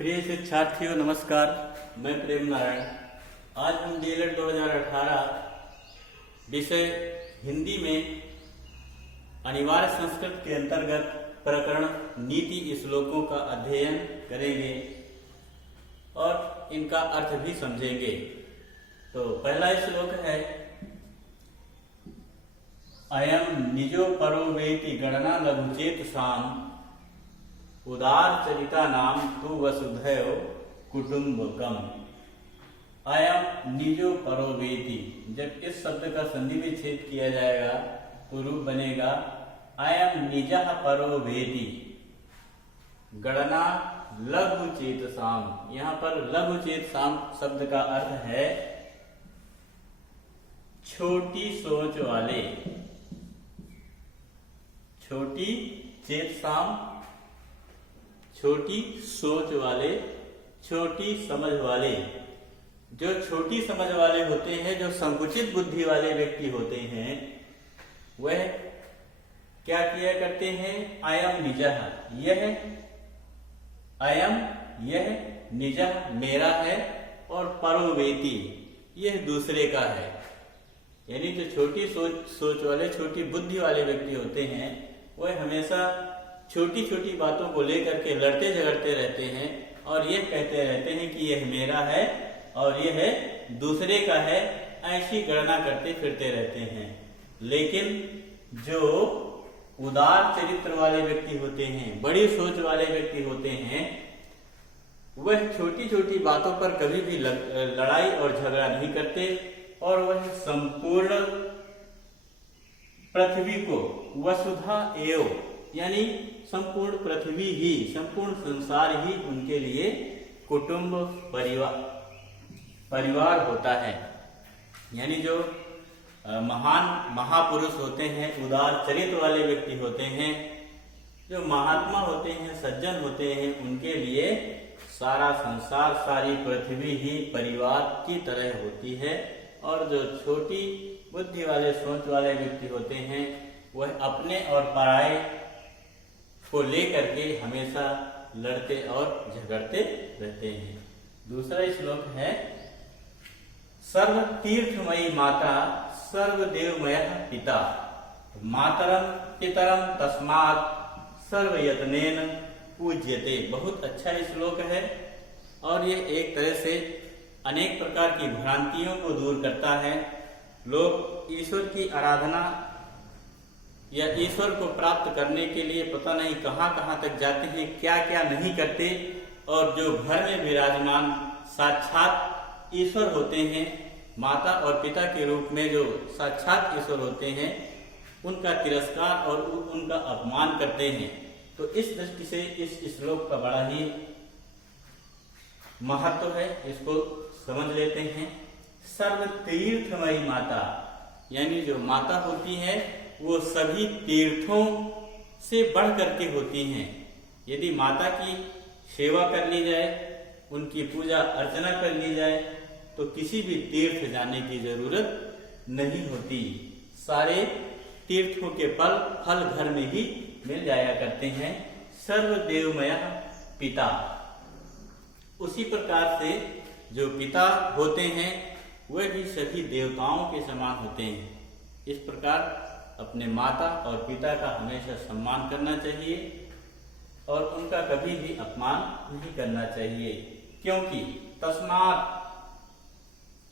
प्रिय शिक्षार्थियों नमस्कार। मैं प्रेम नारायण। आज हम डीएलएड 2018 विषय हिंदी में अनिवार्य संस्कृत के अंतर्गत प्रकरण नीति श्लोकों का अध्ययन करेंगे और इनका अर्थ भी समझेंगे। तो पहला श्लोक है, अयम निजो परो वेति गणना लघुचेत साम उदार चरिता नाम तु वसुधैव कुटुंबकम। अयम निजो परो वेति, जब इस शब्द का संधि विच्छेद किया जाएगा तो रूप बनेगा अयम निजः परो वेति गणना लघु चेत साम। यहाँ पर लघु चेत साम शब्द का अर्थ है छोटी सोच वाले। छोटी चेत साम, छोटी सोच वाले, छोटी समझ वाले। जो छोटी समझ वाले होते हैं, जो संकुचित बुद्धि वाले व्यक्ति होते हैं, वह क्या किया करते हैं, अयम निजः, यह अयम, यह निजः मेरा है, और परोवेति यह दूसरे का है। यानी जो छोटी सोच वाले, छोटी बुद्धि वाले व्यक्ति होते हैं, वह हमेशा छोटी छोटी बातों को लेकर के लड़ते झगड़ते रहते हैं और यह कहते रहते हैं कि यह मेरा है और यह दूसरे का है, ऐसी गणना करते फिरते रहते हैं। लेकिन जो उदार चरित्र वाले व्यक्ति होते हैं, बड़ी सोच वाले व्यक्ति होते हैं, वह छोटी छोटी बातों पर कभी भी लड़ाई और झगड़ा नहीं करते और वह संपूर्ण पृथ्वी को वसुधा एव, यानी संपूर्ण पृथ्वी ही, संपूर्ण संसार ही उनके लिए कुटुंब परिवार होता है। यानी जो महान महापुरुष होते हैं, उदार चरित्र वाले व्यक्ति होते हैं, जो महात्मा होते हैं, सज्जन होते हैं, उनके लिए सारा संसार, सारी पृथ्वी ही परिवार की तरह होती है। और जो छोटी बुद्धि वाले, सोच वाले व्यक्ति होते हैं, वह अपने और पराये को लेकर के हमेशा लड़ते और झगड़ते रहते हैं। दूसरा श्लोक है, सर्व तीर्थमयी माता सर्वदेवमय पिता मातरम पितरम तस्मात् सर्वयत्नेन पूज्यते। बहुत अच्छा श्लोक है और ये एक तरह से अनेक प्रकार की भ्रांतियों को दूर करता है। लोग ईश्वर की आराधना या ईश्वर को प्राप्त करने के लिए पता नहीं कहां कहां तक जाते हैं, क्या क्या नहीं करते, और जो घर में विराजमान साक्षात ईश्वर होते हैं, माता और पिता के रूप में जो साक्षात ईश्वर होते हैं, उनका तिरस्कार और उनका अपमान करते हैं। तो इस दृष्टि से इस श्लोक का बड़ा ही महत्व है, इसको समझ लेते हैं। सर्व तीर्थमयी माता, यानी जो माता होती है वो सभी तीर्थों से बढ़ करके होती हैं। यदि माता की सेवा कर ली जाए, उनकी पूजा अर्चना कर ली जाए, तो किसी भी तीर्थ जाने की जरूरत नहीं होती। सारे तीर्थों के फल घर में ही मिल जाया करते हैं। सर्वदेवमय पिता, उसी प्रकार से जो पिता होते हैं वह भी सभी देवताओं के समान होते हैं। इस प्रकार अपने माता और पिता का हमेशा सम्मान करना चाहिए और उनका कभी भी अपमान नहीं करना चाहिए। क्योंकि तस्मात्,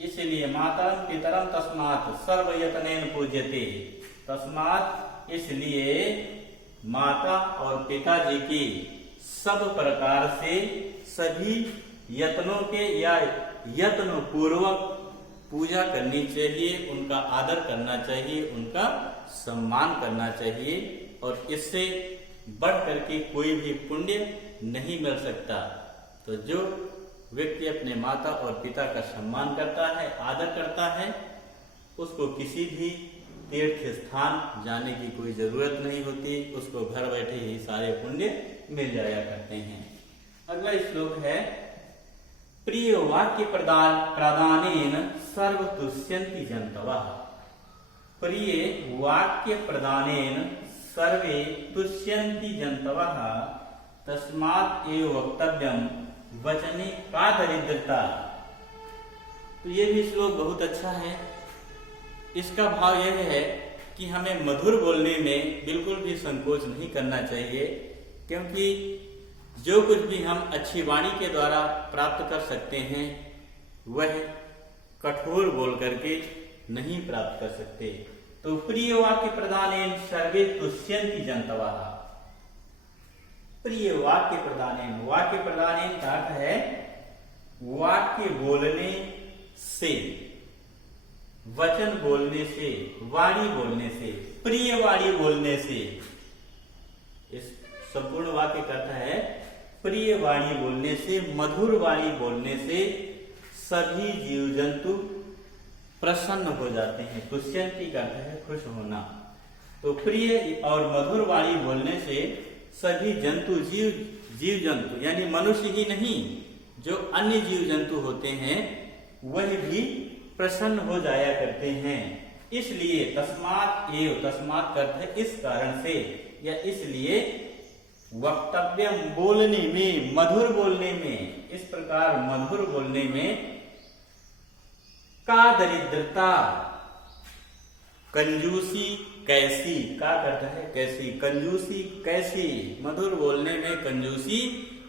इसलिए मातरम पितरम तस्मात् सर्वयत्नेन पूज्यते। तस्मात्, इसलिए माता और पिताजी की सब प्रकार से सभी यत्नों के या यत्न पूर्वक पूजा करनी चाहिए, उनका आदर करना चाहिए, उनका सम्मान करना चाहिए, और इससे बढ़ करके कोई भी पुण्य नहीं मिल सकता। तो जो व्यक्ति अपने माता और पिता का सम्मान करता है, आदर करता है, उसको किसी भी तीर्थ स्थान जाने की कोई जरूरत नहीं होती, उसको घर बैठे ही सारे पुण्य मिल जाया करते हैं। अगला श्लोक है, प्रिय वाक्य प्रदानेन सर्व तुष्यन्ति जन्तवः। प्रिय वाक्य प्रदानेन सर्वे तुष्यन्ति जन्तवः तस्मात् एव वक्तव्यम् वचने का दरिद्रता। तो ये भी श्लोक बहुत अच्छा है। इसका भाव यह है कि हमें मधुर बोलने में बिल्कुल भी संकोच नहीं करना चाहिए, क्योंकि जो कुछ भी हम अच्छी वाणी के द्वारा प्राप्त कर सकते हैं वह कठोर बोल करके नहीं प्राप्त कर सकते। तो प्रिय वाक्य प्रदानेन सर्वे तुष्यन्ति जन्तवः। प्रिय वाक्य प्रदानेन, वाक्य प्रदानेन का अर्थ है वाक्य बोलने से, वचन बोलने से, वाणी बोलने से, प्रिय वाणी बोलने से। इस संपूर्ण वाक्य का अर्थ है प्रिय वाणी बोलने से, मधुर वाणी बोलने से सभी जीव जंतु प्रसन्न हो जाते हैं। तुष्यन्ति का अर्थ है खुश होना। तो प्रिय और मधुर वाणी बोलने से सभी जंतु, जीव जंतु यानी मनुष्य ही नहीं, जो अन्य जीव जंतु होते हैं वह भी प्रसन्न हो जाया करते हैं। इसलिए तस्मात् एव, तस्मात् का अर्थ है इस कारण से या इसलिए, वक्तव्य बोलने में, मधुर बोलने में, इस प्रकार मधुर बोलने में का दरिद्रता, कंजूसी कैसी, का करता है कैसी, कंजूसी कैसी, मधुर बोलने में कंजूसी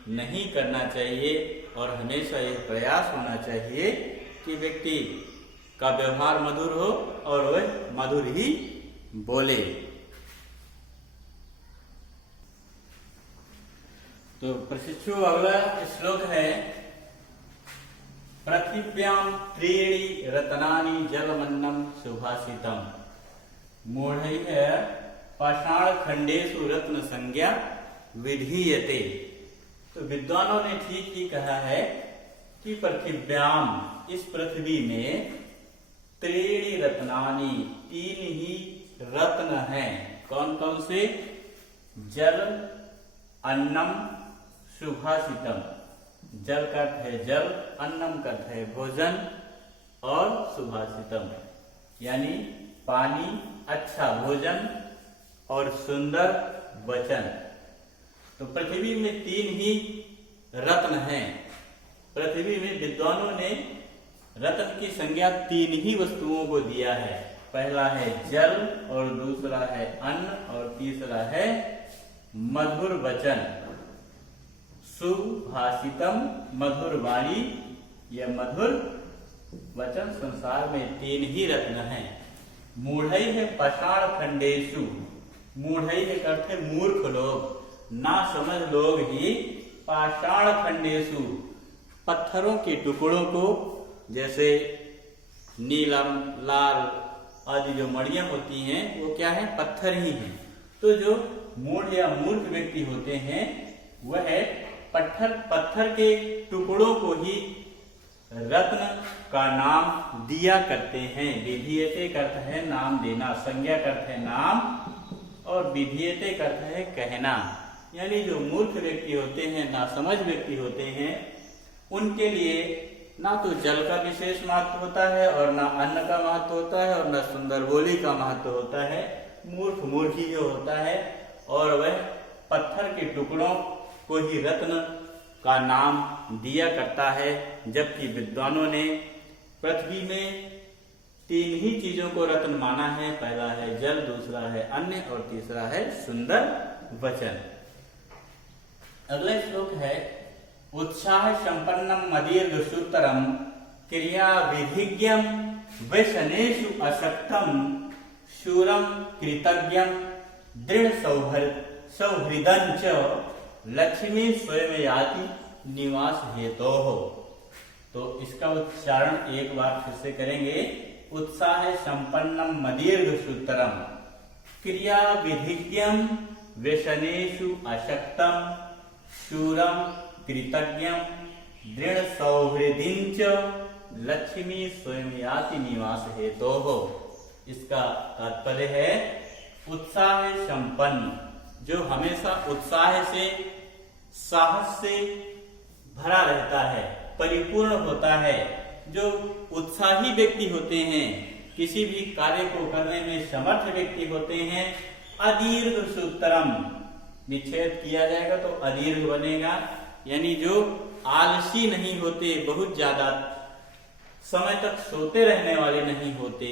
नहीं करना चाहिए और हमेशा यह प्रयास होना चाहिए कि व्यक्ति का व्यवहार मधुर हो और वह मधुर ही बोले। तो प्रशिक्षु अगला श्लोक है पृथिव्याम त्रीणि रत्नानि जलमन्नम सुभाषितम मूढ़ैः पाषाण खंडेषु रत्न संज्ञा विधीयते। तो विद्वानों ने ठीक ही कहा है कि पृथिव्याम, इस पृथ्वी में त्रीणि रत्नानि, तीन ही रत्न हैं। कौन कौन से? जल, अन्नम, सुभाषितम। जल का अर्थ है जल, अन्नम का अर्थ है भोजन और सुभाषितम यानी पानी, अच्छा भोजन और सुंदर वचन। तो पृथ्वी में तीन ही रत्न हैं। पृथ्वी में विद्वानों ने रत्न की संज्ञा तीन ही वस्तुओं को दिया है। पहला है जल और दूसरा है अन्न और तीसरा है मधुर वचन। सुभाषितम, मधुर वाणी या मधुर वचन। संसार में तीन ही रत्न हैं। मूढ़ैः पाषाण खंडेषु, मूढ़ैः का अर्थ है मूर्ख लोग, ना समझ लोग ही पाषाण खंडेषु, पत्थरों के टुकड़ों को, जैसे नीलम, लाल आदि जो मणियां होती हैं वो क्या है? पत्थर ही हैं। तो जो मूढ़ या मूर्ख व्यक्ति होते हैं वह पत्थर के टुकड़ों को ही रत्न का नाम दिया करते हैं। विधीयते का अर्थ है नाम देना, संज्ञा का अर्थ है नाम और विधीयते का अर्थ है कहना। यानी जो मूर्ख व्यक्ति होते हैं, नासमझ व्यक्ति होते हैं, उनके लिए ना तो जल का विशेष महत्व होता है और ना अन्न का महत्व होता है और ना सुंदर बोली का महत्व होता है। मूर्ख ही जो होता है और वह पत्थर के टुकड़ों को ही रत्न का नाम दिया करता है। जबकि विद्वानों ने पृथ्वी में तीन ही चीजों को रत्न माना है। पहला है जल, दूसरा है अन्न और तीसरा है सुंदर वचन। अगला श्लोक है उत्साह संपन्नम मदीर्घ सूत्रम क्रिया विधिज्ञम व्यसनेषु अशक्तम शूरम कृतज्ञम दृढ़ सौहृदंच लक्ष्मी स्वयं याति निवास हेतु हो। तो इसका उच्चारण एक बार फिर से करेंगे। उत्साह संपन्नम मदीर्घ सूत्रम क्रिया विधिज्ञम व्यसनेषु अशक्तम शूरम कृतज्ञम दृढ़ सौहृदिंच लक्ष्मी स्वयं याति निवास हेतु हो। इसका तात्पर्य है उत्साह संपन्न, जो हमेशा उत्साह से, साहस से भरा रहता है, परिपूर्ण होता है। जो उत्साही व्यक्ति होते हैं, किसी भी कार्य को करने में समर्थ व्यक्ति होते हैं। अदीर्घ सूत्रम, विच्छेद किया जाएगा तो अदीर्घ बनेगा, यानी जो आलसी नहीं होते, बहुत ज्यादा समय तक सोते रहने वाले नहीं होते,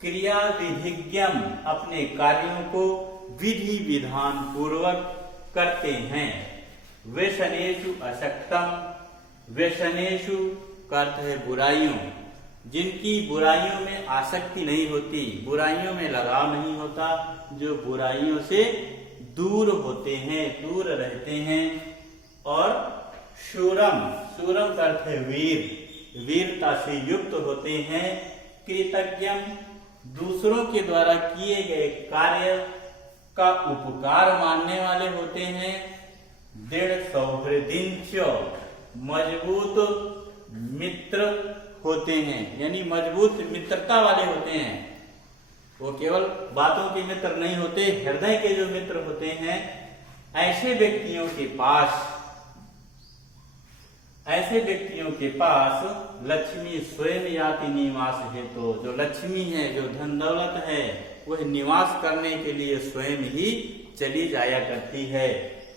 क्रिया विधिज्ञम अपने कार्यों को विधि विधान पूर्वक करते हैं, व्यसनेषु अशक्तम, व्यसनेषु का अर्थ है बुराइयों, जिनकी बुराइयों में आसक्ति नहीं होती, बुराइयों में लगाव नहीं होता, जो बुराइयों से दूर होते हैं, दूर रहते हैं। और शूरम, शूरम का अर्थ है वीर, वीरता से युक्त होते हैं। कृतज्ञम, दूसरों के द्वारा किए गए कार्य का उपकार मानने वाले होते हैं। दृढ़ सौहृदिंच, मजबूत मित्र होते हैं, यानी मजबूत मित्रता वाले होते हैं। वो केवल बातों के मित्र नहीं होते, हृदय के जो मित्र होते हैं, ऐसे व्यक्तियों के पास लक्ष्मी स्वयं याति निवास है। तो जो लक्ष्मी है, जो धन दौलत है, वह निवास करने के लिए स्वयं ही चली जाया करती है।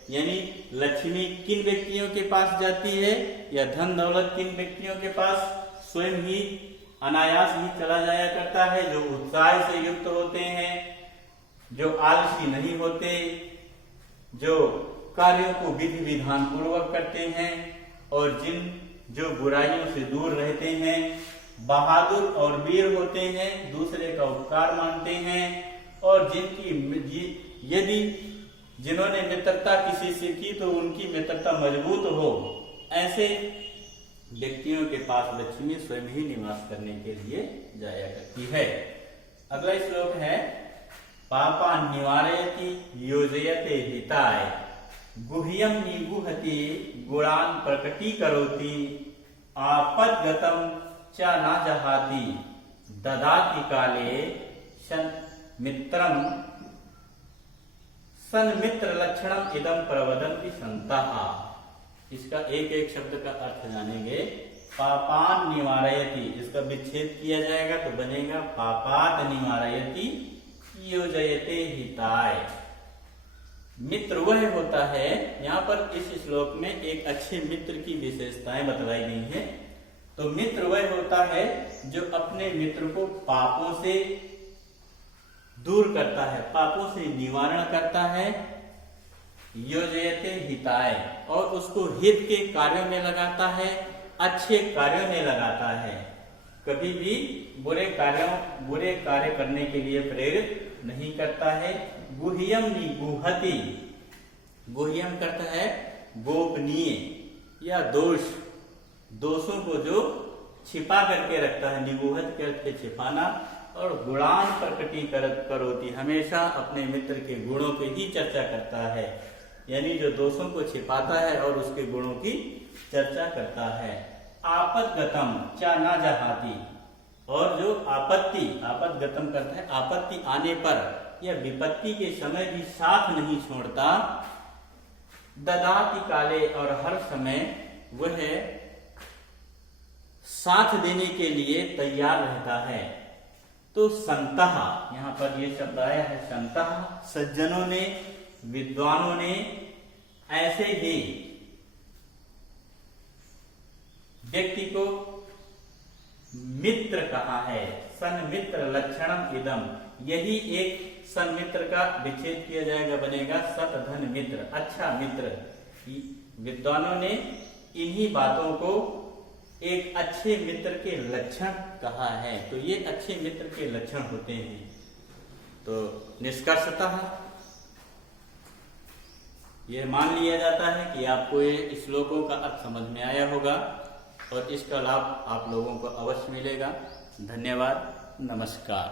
यानी लक्ष्मी किन व्यक्तियों के पास जाती है, या धन दौलत किन व्यक्तियों के पास स्वयं ही अनायास ही चला जाया करता है, जो उत्साह से युक्त होते हैं, जो आलसी नहीं होते, जो कार्यों को विधि विधान पूर्वक करते हैं, और जो बुराइयों से दूर रहते हैं, बहादुर और वीर होते हैं, दूसरे का उपकार मानते हैं, और जिन्होंने मित्रता किसी से की तो उनकी मित्रता मजबूत हो, ऐसे व्यक्तियों के पास लक्ष्मी स्वयं ही निवास करने के लिए जाया करती है। अगला श्लोक है पापा निवारयति योजयते हिताय, गुह्यम निगुहति गुणान प्रकटीकरोति, आपद्गतम च न जहाति, ददाति काले मित्रम सन्मित्र लक्षणम इदं प्रवदन्ति सन्तः। इसका एक एक शब्द का अर्थ जानेंगे। पापान निवारयति, इसका विच्छेद किया जाएगा तो बनेगा पापात निवारयति योजयते हिताय। मित्र वह होता है, यहाँ पर इस श्लोक में एक अच्छे मित्र की विशेषताएं बतलाई गई हैं। तो मित्र वह होता है जो अपने मित्र को पापों से दूर करता है, पापों से निवारण करता है। योजयते हिताय, और उसको हित के कार्यों में लगाता है, अच्छे कार्यों में लगाता है, कभी भी बुरे कार्य करने के लिए प्रेरित नहीं करता है। गुह्यम निगुहति, गुह्यम करता है गोपनीय या दोषों को जो छिपा करके रखता है, निगुहत करके छिपाना। और गुणान प्रकटीकरत करोति, हमेशा अपने मित्र के गुणों की ही चर्चा करता है, यानी जो दोषों को छिपाता है और उसके गुणों की चर्चा करता है। आपद्गतम च न जहाति, और जो आपद्गतम करता है, आपत्ति आने पर या विपत्ति के समय भी साथ नहीं छोड़ता। ददाति काले, और हर समय वह साथ देने के लिए तैयार रहता है। तो संतः, यहाँ पर ये शब्द आया है संतः, सज्जनों ने, विद्वानों ने ऐसे ही व्यक्ति को मित्र कहा है। सन्मित्र लक्षणम इदम, यही एक सन्मित्र का विच्छेद किया जाएगा, बनेगा सतधन मित्र, अच्छा मित्र। विद्वानों ने इन्हीं बातों को एक अच्छे मित्र के लक्षण कहा है। तो ये अच्छे मित्र के लक्षण होते हैं। तो निष्कर्षतः ये मान लिया जाता है कि आपको ये श्लोकों का अर्थ समझ में आया होगा, और इसका लाभ आप लोगों को अवश्य मिलेगा। धन्यवाद, नमस्कार।